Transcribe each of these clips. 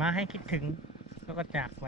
มาให้คิดถึงแล้วก็จากไป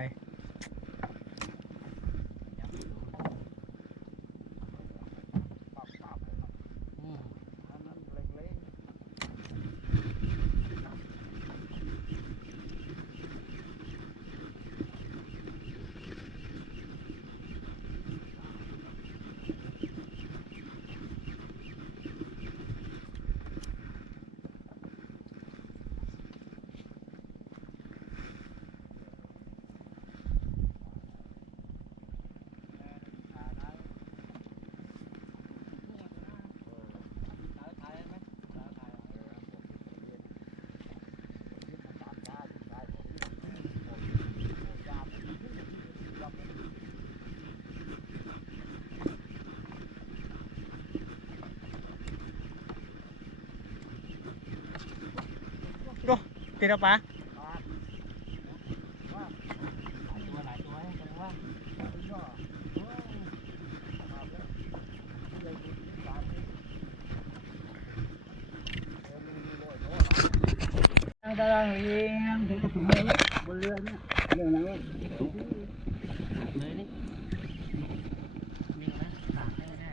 ติดแล้วปะตัวหลายตัวให้แสดงว่าๆตารางเรียงถึงจะถึงเรือบนเรือเนี่ยเรื่องนั้นเลยนี่วิ่งนะตากให้ได้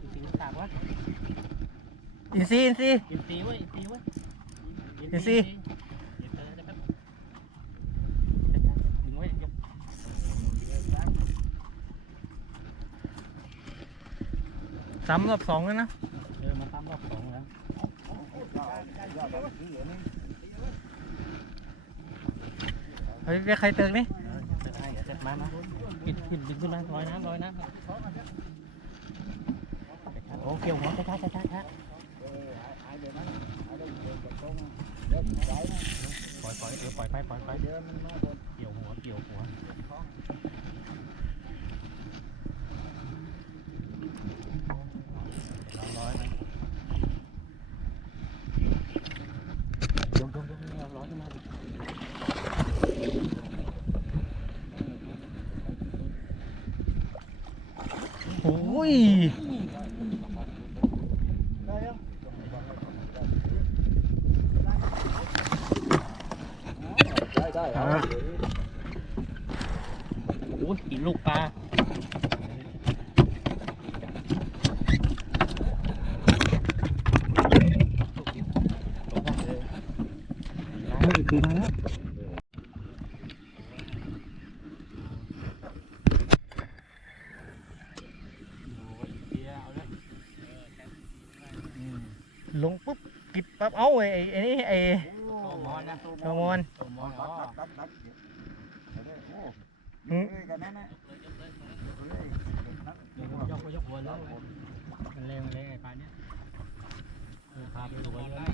อินซีตากวะ อินซีอินซีอินซีเว้ยอินซีเว้ยอินซีเดี๋ยวเจอนะครับดึงไว้ยกซ้ำรอบสองแล้วนะเออมาตามรอบสองแล้วเฮ้ยเรียกใครเติมนี่เออเสร็จให้เดี๋ยวเสร็จมามาปิดปิดดึงขึ้นมาลอยน้ำลอยน้ำโอ้เกี่ยวหัวช้าช้าช้าช้าช้า ปล่อยปล่อยเออปล่อยไปปล่อยไปเกี่ยวหัวเกี่ยวหัวลองร้อยมันยกยกยกนี่เอาร้อยขึ้นมาโอ้ย โอ้ยกี่ลูกปลาคือมาแล้วลงปุ๊บกิบปั๊บ เอาไอ้ไอ้นี่ไอ้ โอ้มอนนะโซมอนโอ้มอนอ๋อดับดับโอ้ยกันนั่นนะยกไปยกหัวเลยมันเร็วเลยไอ้ปลาเนี้ยเออพาไปดูเลย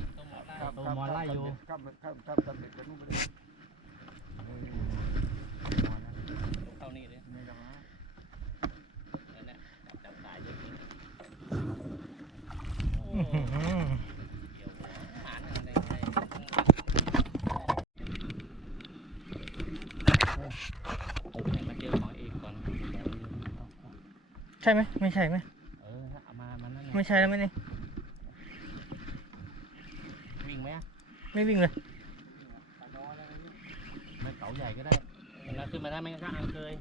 ตัวมอนไล่อยู่ครับครับครับครับเด็กกันนู้นไปเลยเข้านี่เลยไม่ต้องนะนั่นแหละจับจับสายเยอะจริง อื้อหือ เกี่ยวหัวหาทางใดใดมาเจอหมอเอกก่อน ใช่ไหมไม่ใช่ไหมเออเอามามันนั่นไม่ใช่แล้วไหมนี่วิ่งไหมไม่วิ่งเลยไม่เก๋าใหญ่ก็ได้แล้วขึ้นมาได้ไม่ก็อังเกย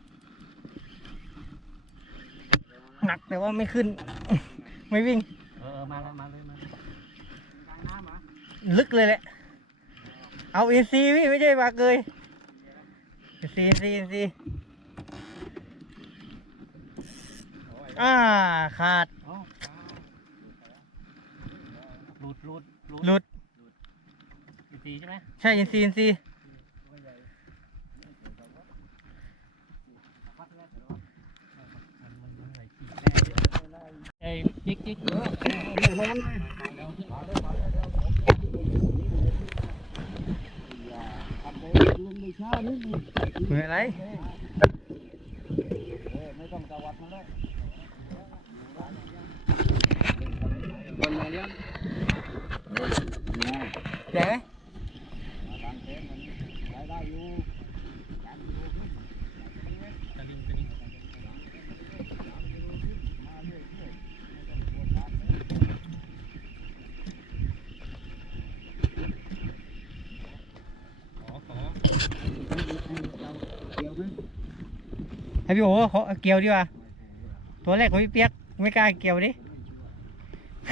หนักแต่ว่าไม่ขึ้น ไม่วิ่ง เออมาเลยมาเลยมาลึกเลยแหละ เอาอินซีพี่ไม่ใช่ปลาเกยอินซีอินซีอินซี อ่าขาดหลุดหลุดหลุดตีใช่ไหมใช่อินซีอินซีเอ้ยจิ๊กจิ๊กลุงไม่ช้านิดนึงเหมือนอะไรไม่ต้องตะวัดมาแล้วคนมาเลี้ย Dạ. Trẻ Thấy bị ố kéo đi bà. Tối lại có bị biết Mấy ca kéo đi?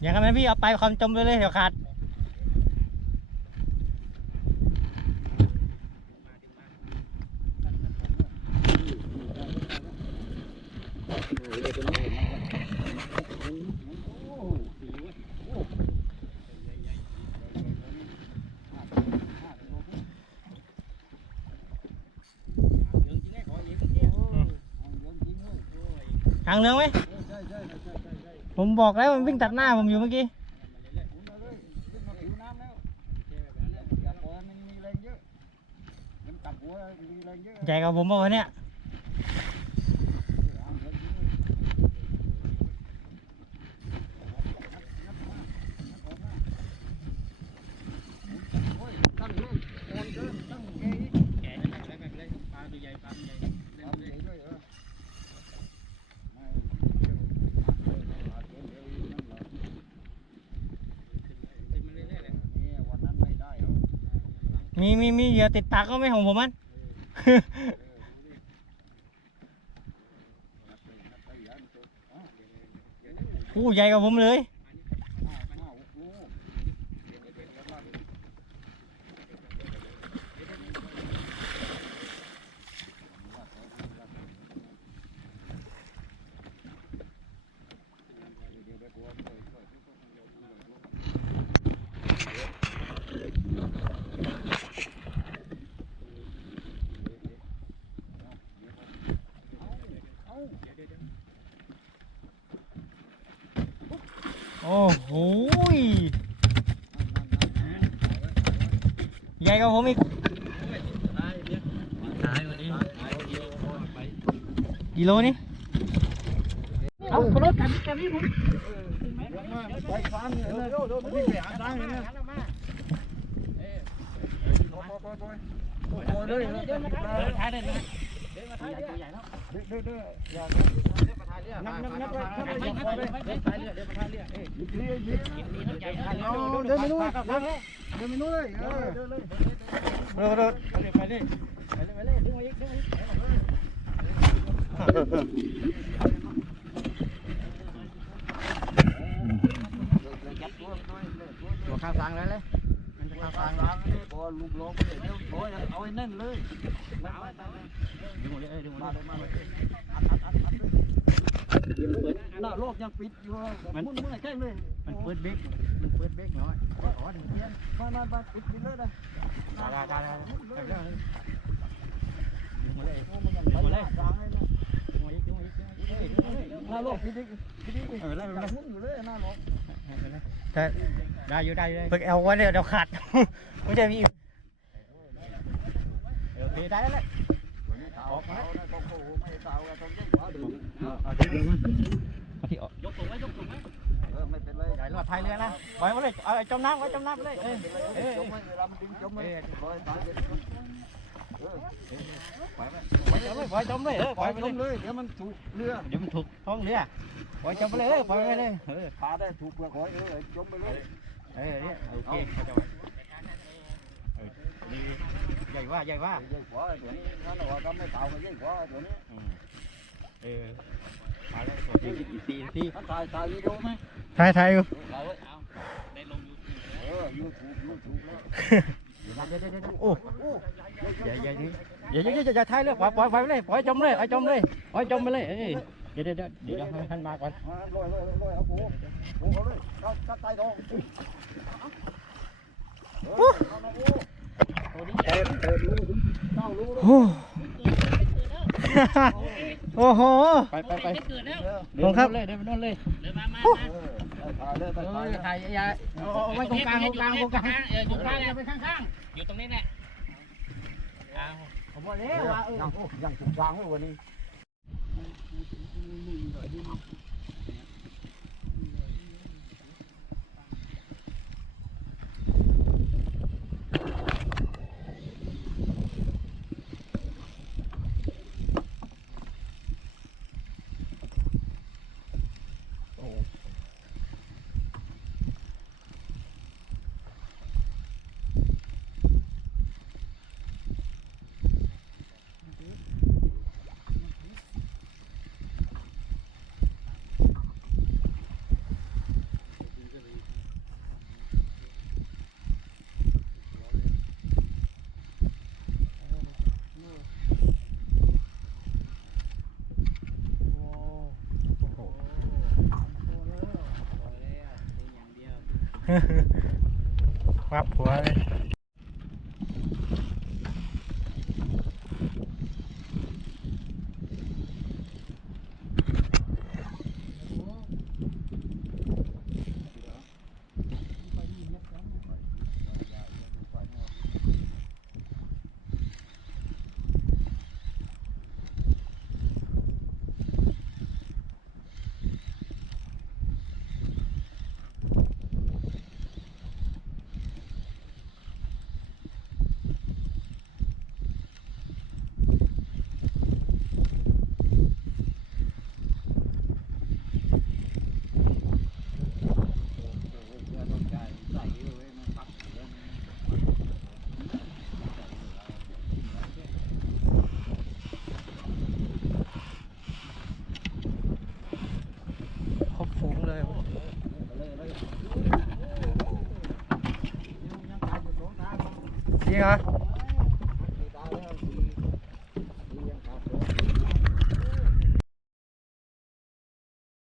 อย่างนั้นพี่เอาไปความจมไปเลยเดี๋ยวขาดทางเรืองไหม ผมบอกแล้วมันวิ่งตัดหน้าผมอยู่เมื่อกี้ใหญ่กว่าผมเปล่าวะเนี่ยแก่แล้วแบบเลยปลาใหญ่ปลาใหญ่เล่นเลยขึ้นมาเรื่อยๆเลย มีมีมีเหยื่อติดปากก็ไม่ของผมมันอู้ใหญ่กว่าผมเลย โอ้โหยใหญ่กว่าผมอีกตายเดี๋ยวตายวันนี้ตายเดียวไปกิโลนี่เอารถกันกันนี่ผมไปฟาร์มเนี่ยเลยวิ่งไปหาทางเลยเนี่ยโอ้ยเลยเดินมาท้ายเดินมา เดินมาท้ายเรือใหญ่แล้วเด้อเด้ออย่าเดินมาท้ายเรือนับนับนับนับนับเดินท้ายเรือเดินท้ายเรือเดินมาท้ายเรือเอ้ยยิงยิงยิงกินมีทั้งใหญ่ท้ายเรือเดินไปนู่นเดินเดินไปนู่นเลยเออเดินเลยโดดโดดไปเลยไปเลยไปเลยไปเลยดึงมาอีกดึงมาอีกตัวข้างทางแล้วเลย มันจะข้างทางล้างนี่พอลูกลงเดี๋ยวโอ้ยเอาไว้แน่นเลยมามามาดึงมาเลยดึงมามาเลยมาเลยอัดอัดอัดอัดเลยหน้าโลกยังปิดอยู่มันมุ่นเมื่อยแค่เลยมันเปิดเบรกมันเปิดเบรกหน่อยอ๋อดึงเทียนมามามาปิดปิดเลยนะได้ได้ได้ได้ดึงมาเลยโอ้มันยังไปหน้าทางเลยนะดึงมาอีกดึงมาอีกดึงมาอีกหน้าโลกปิดดิปิดดิเออไล่ไปเลยมุ่นอยู่เลยหน้าโลกแต่ ได้อยู่ได้เลยฝึกแอลไว้เดี๋ยวเดี๋ยวขาด ไม่ใช่พี่โอเคได้แล้วออกมาแล้วต้องโอ้โหไม่เต่ากันต้องยิ่งกว่าดูเอาที่ออกยกสูงไว้ยกสูงไว้เออไม่เป็นไรใหญ่รอดท้ายเรือนะปล่อยมาเลยเอาจมน้ำไว้จมน้ำไปเลยเออเออจมไว้เวลามันดึงจมไว้ปล่อยตายเลยเออปล่อยไปปล่อยจมเลยปล่อยจมเลยเออปปล่ล่ออยยไปจเลยมเลยเดี๋ยวมันถูกเรือเดี๋ยวมันถูกท้องเรือปล่อยจมไปเลยเออปล่อยไปเลยเออพาได้ถูกเปลือกหอยเออจมไปเลย เออเนี่ยโอเคเขาใจไว้เออนี่ใหญ่ว่าใหญ่ว่าใหญ่กว่าตัวนี้นั่นว่าก็ไม่เต่ามันใหญ่กว่าตัวนี้เออมาแล้วตัวที่อีซีซีถ้าถ่ายถ่ายวิดีโอไหมถ่ายถ่ายอยู่ถ่ายไว้เอาได้ลงยูทูบเออยูทูบยูทูบแล้วเดี๋ยวเดี๋ยวเดี๋ยวโอ้โอ้อย่าอย่าอย่าอย่าอย่าอย่าท้ายเลยปล่อยปล่อยไปเลยปล่อยจมเลยปล่อยจมเลยปล่อยจมไปเลยเอ้ยเดี๋ยว เดี๋ยวเดี๋ยวเดี๋ยวให้ท่านมาก่อนมาลอยลอยลอยเอาโอ้โหเขาเลยเขาเขาใต้ดองเออเอาละโอ้ตัวนี้เปิดเปิดรูเจ้ารู้โหโอ้โห ไปไปไปลงครับเลยเดินไปโน่นเลยเออถ่ายยายอถ่ายอย่าไว้ตรงกลางตรงกลางตรงกลางเอออยู่กลางอย่าไปข้างๆอยู่ตรงนี้แหละผมว่าแล้วว่าเออยังถูกวางไว้วันนี้ Thank you. วับหัวเลย